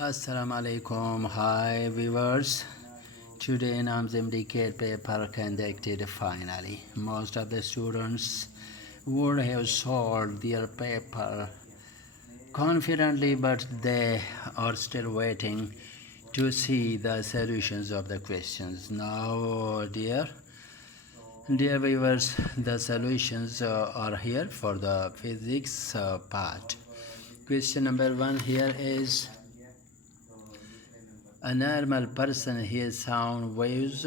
Assalamu alaikum. Hi viewers. Today in Mdcat paper conducted finally. Most of the students would have solved their paper confidently, but they are still waiting to see the solutions of the questions. Now, dear viewers, the solutions are here for the physics part. Question number 1 here is: a normal person hears sound waves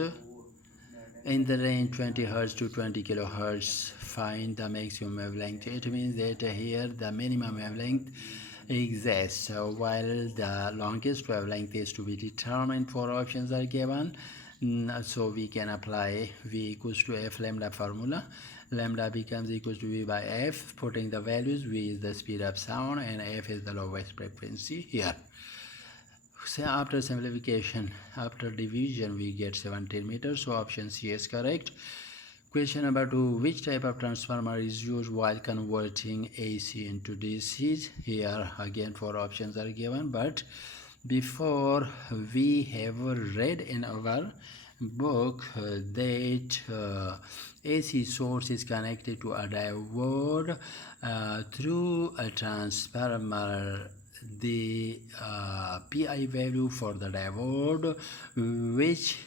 in the range 20 Hz to 20 kHz. Find the maximum wavelength. It means that here the minimum wavelength exists, while the longest wavelength is to be determined. Four options are given. So we can apply V equals to F lambda formula. Lambda becomes equals to V by F. Putting the values, V is the speed of sound and F is the lowest frequency here. So after simplification, after division, we get 17 meters. So option C is correct. Question number 2: which type of transformer is used while converting AC into DC? Here again four options are given, but before we have read in our book that AC source is connected to a diode through a transformer. The PI value for the diode, which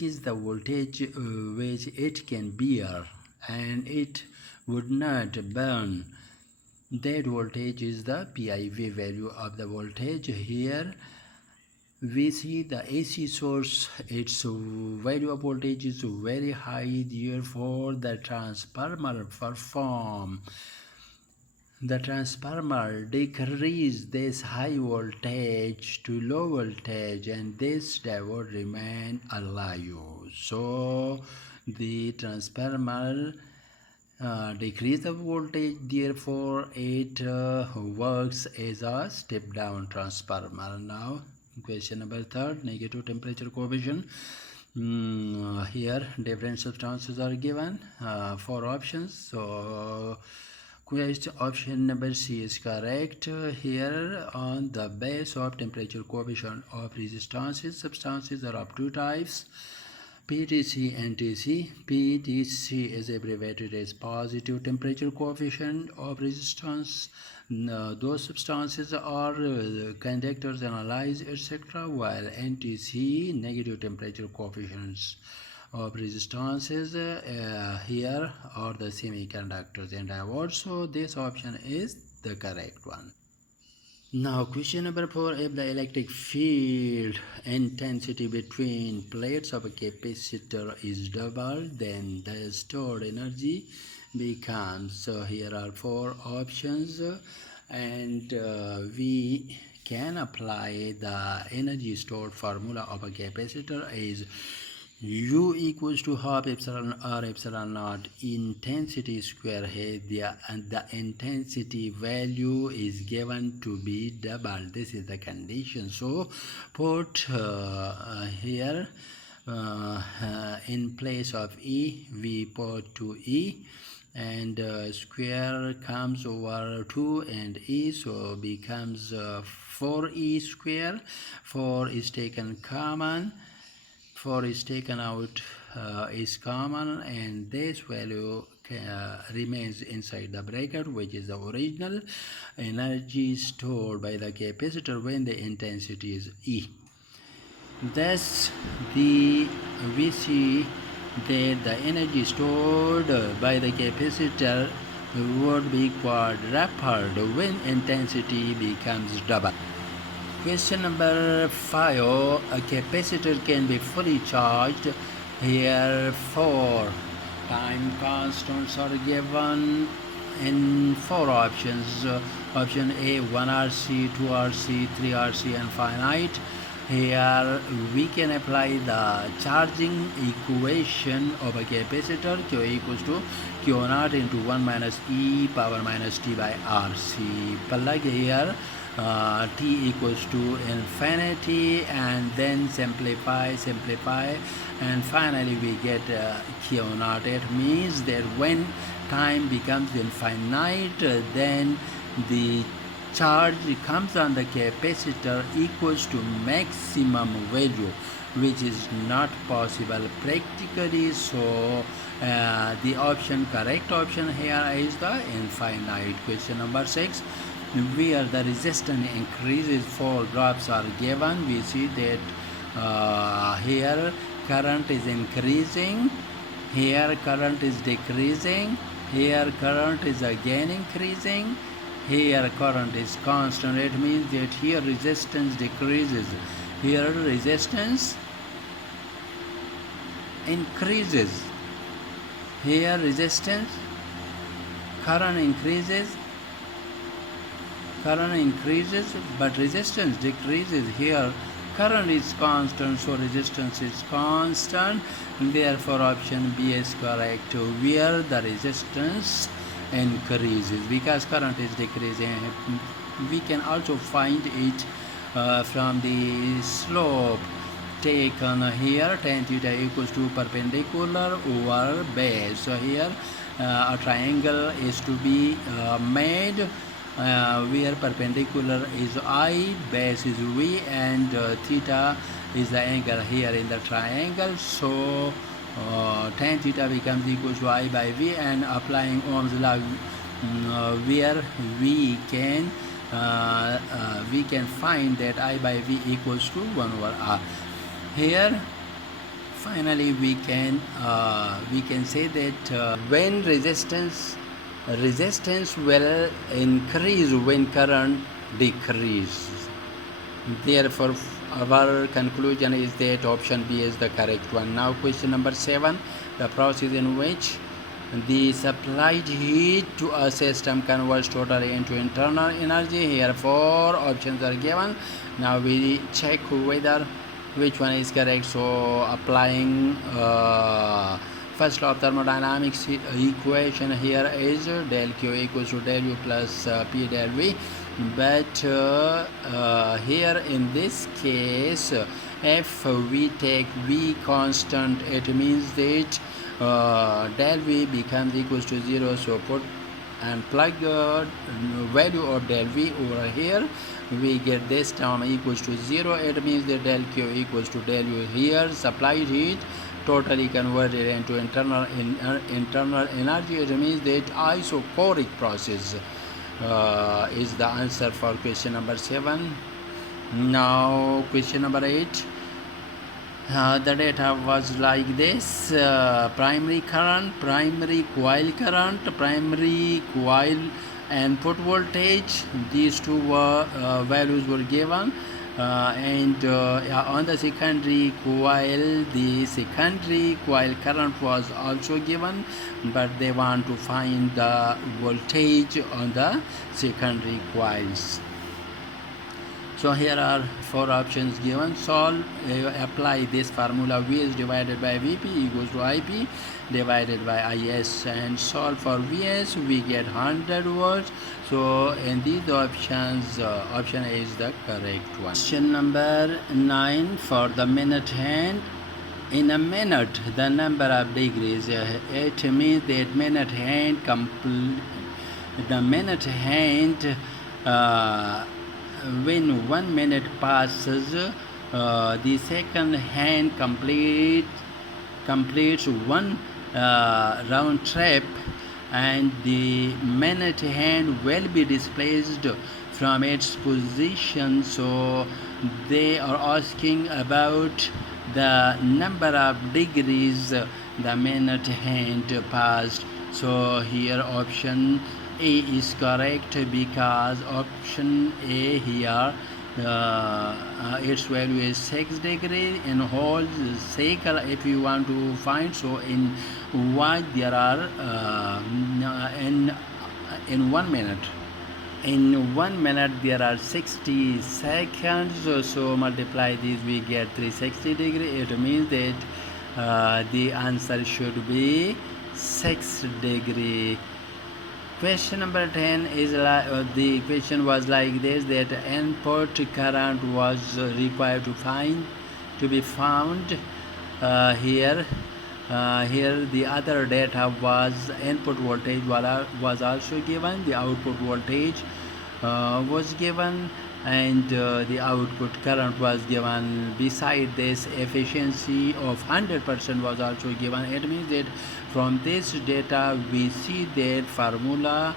is the voltage which it can bear and it would not burn, that voltage is the PIV value of the voltage. Here we see the AC source, its value of voltage is very high, therefore the transformer decrease this high voltage to low voltage and this diode remain alive. So the transformer decrease the voltage, therefore it works as a step down transformer. Now question number 3: negative temperature coefficient. Here different substances are given, four options. So option number C is correct. Here on the base of temperature coefficient of resistances, substances are of two types: PTC and TC. PTC is abbreviated as positive temperature coefficient of resistance. Those substances are conductors, analyzed, etc., while NTC, negative temperature coefficients of resistances, here are the semiconductors and diodes. So this option is the correct one. Now question number 4: if the electric field intensity between plates of a capacitor is double, then the stored energy becomes. So here are four options, and we can apply the energy stored formula of a capacitor is U equals to half epsilon R epsilon naught intensity square. Here the intensity value is given to be double. This is the condition. So put here in place of E, we put 2E, and square comes over 2 and E, so becomes 4E square. 4 is taken common, 4 is taken out, is common, and this value remains inside the bracket, which is the original energy stored by the capacitor when the intensity is E. Thus we see that the energy stored by the capacitor would be quadrupled when intensity becomes double. Question number 5: a capacitor can be fully charged. Here four time constants are given in four options. Option A 1 RC, 2 RC, 3 RC and finite. Here we can apply the charging equation of a capacitor. Q equals to Q naught into 1 minus e power minus t by RC. Plug here t equals to infinity and then simplify, and finally we get Q naught. It means that when time becomes infinite, then the charge comes on the capacitor equals to maximum value, which is not possible practically. So the correct option here is the infinite. Question number 6, where the resistance increases, 4 drops are given. We see that here current is increasing, here current is decreasing, here current is again increasing, here current is constant. It means that here resistance decreases, here resistance increases, here resistance, current increases, but resistance decreases. Here current is constant, so resistance is constant. Therefore option B is correct, where the resistance increases, because current is decreasing. We can also find it from the slope taken here. Tan theta equals to perpendicular over base. So here a triangle is to be made where perpendicular is I, base is V, and theta is the angle here in the triangle. So tan theta becomes equal to I by V, and applying Ohm's law where we can find that I by V equals to 1 over R. Here finally we can say that when resistance will increase when current decreases. Therefore our conclusion is that option B is the correct one. Now question number 7, the process in which the supplied heat to a system converts totally into internal energy. Here 4 options are given. Now we check whether which one is correct. So applying first law of thermodynamics equation, here is del Q equals to del U plus P del V. But here in this case, if we take V constant, it means that del V becomes equals to 0. So put and plug value of del V over here, we get this term equals to 0. It means that del Q equals to del U. Here supplied heat totally converted into internal energy. It means that isochoric process is the answer for question number 7. Now question number 8. The data was like this: primary current, primary coil current, primary coil input voltage. These two values were given, and on the secondary coil, the secondary coil current was also given, but they want to find the voltage on the secondary coils. So here are 4 options given. Solve, apply this formula: V is divided by Vp equals to Ip divided by Is, and solve for Vs. We get 100 volts. So in these options, option A is the correct one. Question number 9, for the minute hand. In a minute, the number of degrees, it means that minute hand when 1 minute passes, the second hand completes 1 round trip, and the minute hand will be displaced from its position. So they are asking about the number of degrees the minute hand passed. So here option A is correct, because option A here its value is 6 degrees in whole cycle if you want to find. So in what there are in 1 minute. In 1 minute there are 60 seconds, so multiply these, we get 360 degrees. It means that the answer should be 6 degree. Question number 10 is the question was like this, that input current was required to be found. Here the other data was input voltage was also given, the output voltage was given, and the output current was given. Beside this, efficiency of 100% was also given. It means that from this data we see that formula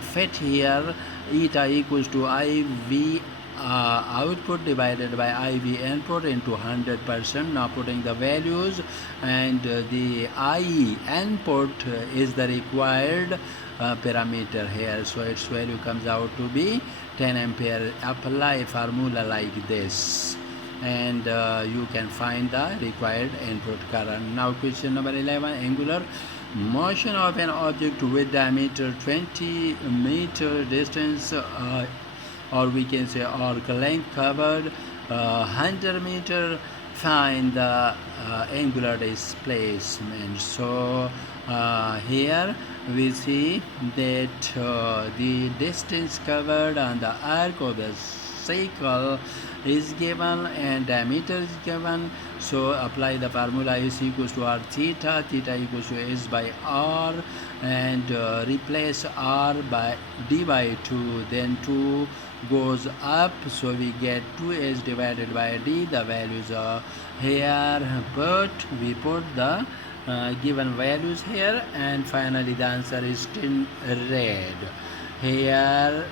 fit here. Eta equals to IV output divided by IV input into 100%. Now putting the values, and the IE input is the required parameter here, so its value comes out to be 10 ampere. Apply formula like this, and you can find the required input current. Now question number 11, angular motion of an object with diameter 20 meter, distance or we can say arc length covered 100 meter. Find the angular displacement. So here we see that the distance covered on the arc of the cycle is given and diameter is given. So apply the formula is equals to r theta, theta equals to s by r, and replace r by d by 2, then 2 goes up, so we get 2s divided by d. The values are here, but we put the given values here, and finally the answer is in red. Here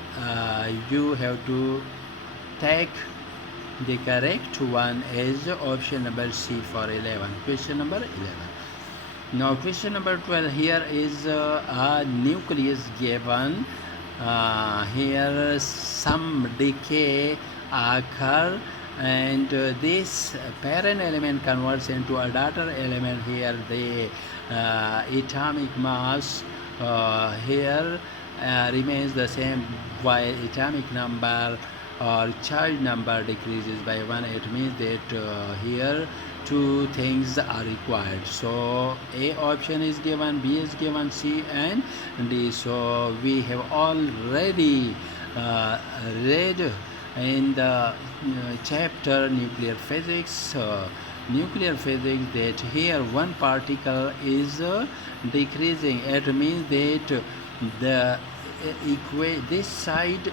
you have to take the correct one is option number C for 11. Question number 11. Now question number 12, here is a nucleus given. Here some decay occur, and this parent element converts into a daughter element. Here the atomic mass here remains the same, while atomic number or charge number decreases by 1. It means that here two things are required. So A option is given, B is given, C and D. So we have already read in the chapter nuclear physics that here one particle is decreasing. It means that the this side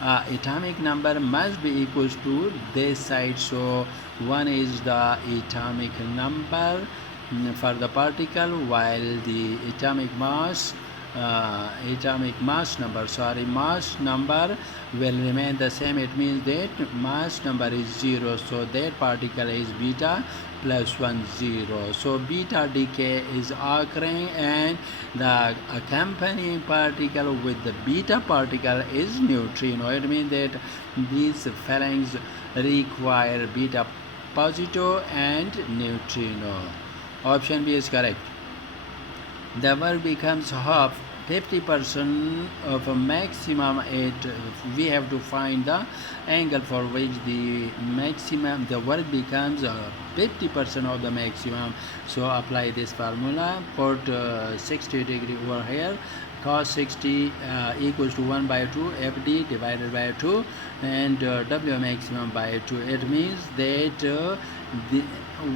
atomic number must be equals to this side. So 1 is the atomic number for the particle, while the atomic mass number will remain the same. It means that mass number is 0, so that particle is beta plus 1 0. So beta decay is occurring, and the accompanying particle with the beta particle is neutrino. It means that these phalanx require beta positive and neutrino. Option B is correct. The work becomes half, 50% of a maximum. We have to find the angle for which the work becomes 50% of the maximum. So apply this formula, put 60 degree over here. Cos 60 equals to 1 by 2 FD divided by 2, and W maximum by 2. It means that the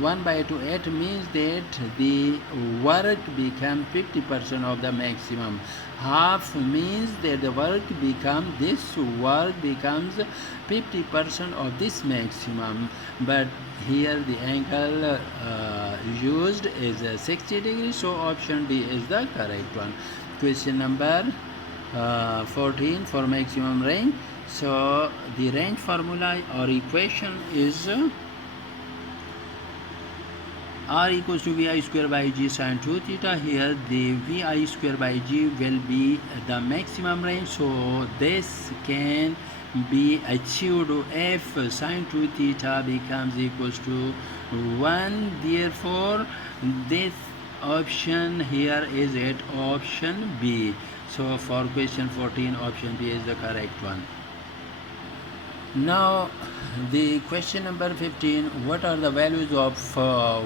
1 by 2, it means that the work becomes 50% of the maximum. Half means that the work becomes 50% of this maximum, but here the angle used is 60 degrees, so option D is the correct one. Question number 14 for maximum range. So the range formula or equation is R equals to Vi square by G sin 2 theta. Here the Vi square by G will be the maximum range, so this can be achieved if sin 2 theta becomes equals to 1. Therefore this option here is at option B. So for question 14, option B is the correct one. Now the question number 15, what are the values of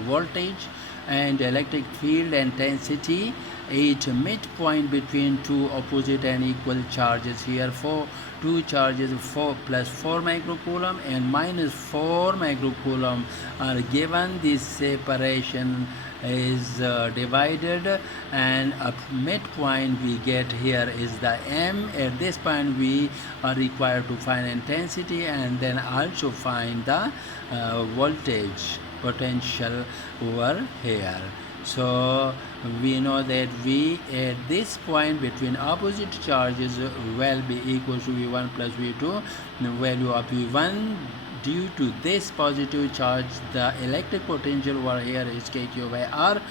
voltage and electric field intensity 8 midpoint between two opposite and equal charges. Here for two charges 4 plus 4 microcoulomb and minus 4 microcoulomb are given. This separation is divided, and a midpoint we get here is the M. At this point we are required to find intensity and then also find the voltage potential over here. So we know that V at this point between opposite charges will be equal to V1 plus V2. The value of V1, due to this positive charge, the electric potential over here is kQ by R,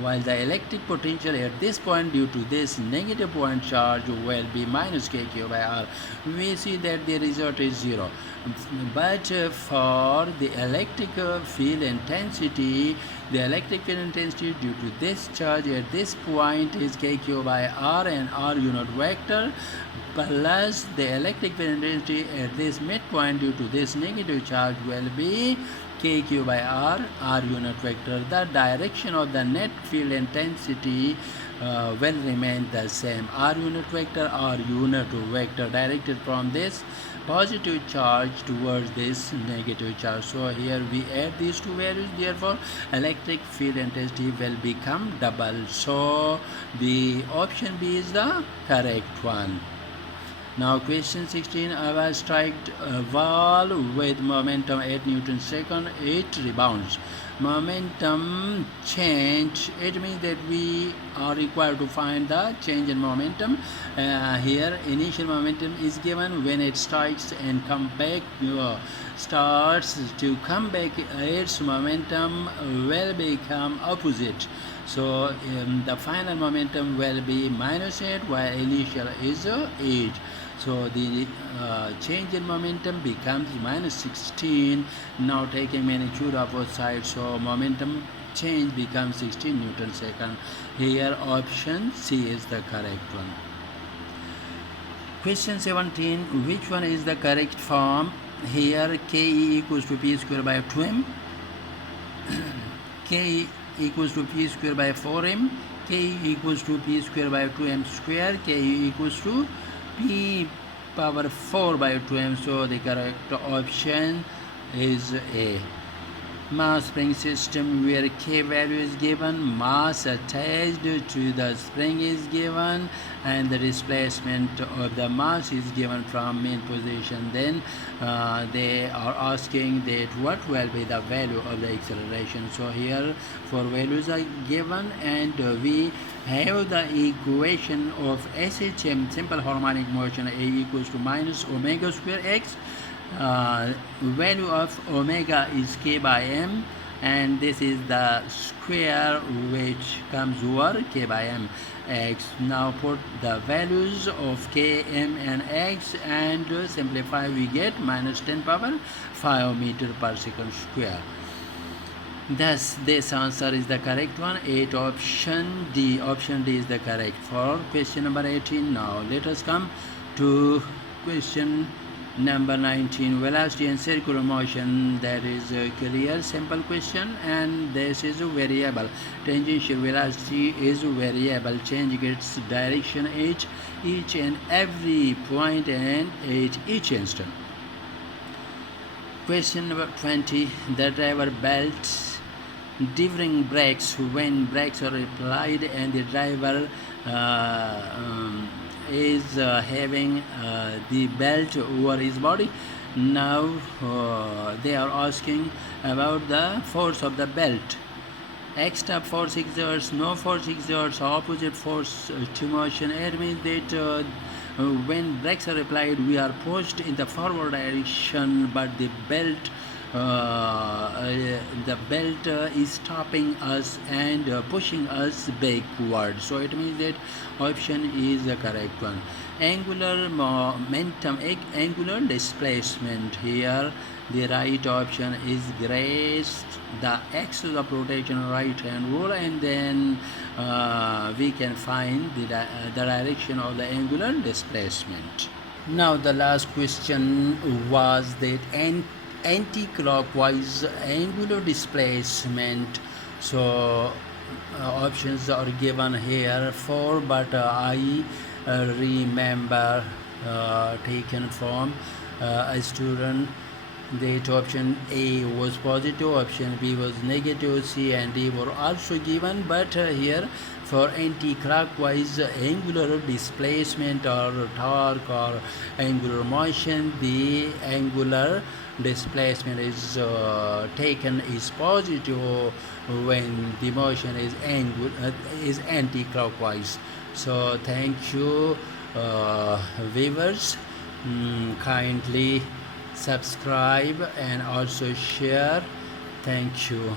while the electric potential at this point due to this negative point charge will be minus kQ by R. We see that the result is 0. But for the electric field intensity, the electric field intensity due to this charge at this point is kQ by R and R unit vector, plus the electric field intensity at this midpoint due to this negative charge will be kQ by R unit vector. The direction of the net field intensity will remain the same. R unit vector directed from this positive charge towards this negative charge. So here we add these two values, therefore electric field intensity will become double. So the option B is the correct one. Now question 16, I strike a ball with momentum 8 Newton second, it rebounds. Momentum change, it means that we are required to find the change in momentum. Here initial momentum is given. When it strikes and come back, starts to come back, its momentum will become opposite. So the final momentum will be minus 8 while initial is 8. So the change in momentum becomes minus 16. Now taking magnitude of both sides, so momentum change becomes 16 Newton second. Here option C is the correct one. Question 17, which one is the correct form? Here Ke equals to P square by 2m, Ke equals to P square by 4m, Ke equals to P square by 2m square, Ke equals to P power 4 by 2m. So the correct option is A. Mass spring system where K value is given, mass attached to the spring is given, and the displacement of the mass is given from main position. Then they are asking that what will be the value of the acceleration. So here four values are given, and we have the equation of SHM, simple harmonic motion, A equals to minus omega square x. Value of omega is K by M, and this is the square which comes over K by M x. Now put the values of K, M and x and simplify, we get minus 10 power 5 meter per second square. Thus this answer is the correct one. 8 option D. Option D is the correct for question number 18. Now let us come to question number 19, velocity and circular motion. That is a clear simple question, and this is a variable. Tangential velocity is a variable, changing its direction at each and every point and at each instant. Question number 20, the driver belts differing brakes when brakes are applied and the driver is having the belt over his body. Now they are asking about the force of the belt. Extra force exerts, no force exerts, opposite force to motion. It means that when brakes are applied, we are pushed in the forward direction, but the belt is stopping us and pushing us backward. So it means that option is the correct one. Angular momentum, angular displacement. Here the right option is graced the axis of rotation right hand rule, and then we can find the direction of the angular displacement. Now the last question was that anti-clockwise angular displacement. So options are given here for, but I remember taken from a student that option A was positive, option B was negative, C and D were also given, but here for anti-clockwise angular displacement or torque or angular motion, the angular displacement is taken is positive when the motion is anti-clockwise. So thank you, viewers. Kindly subscribe and also share. Thank you.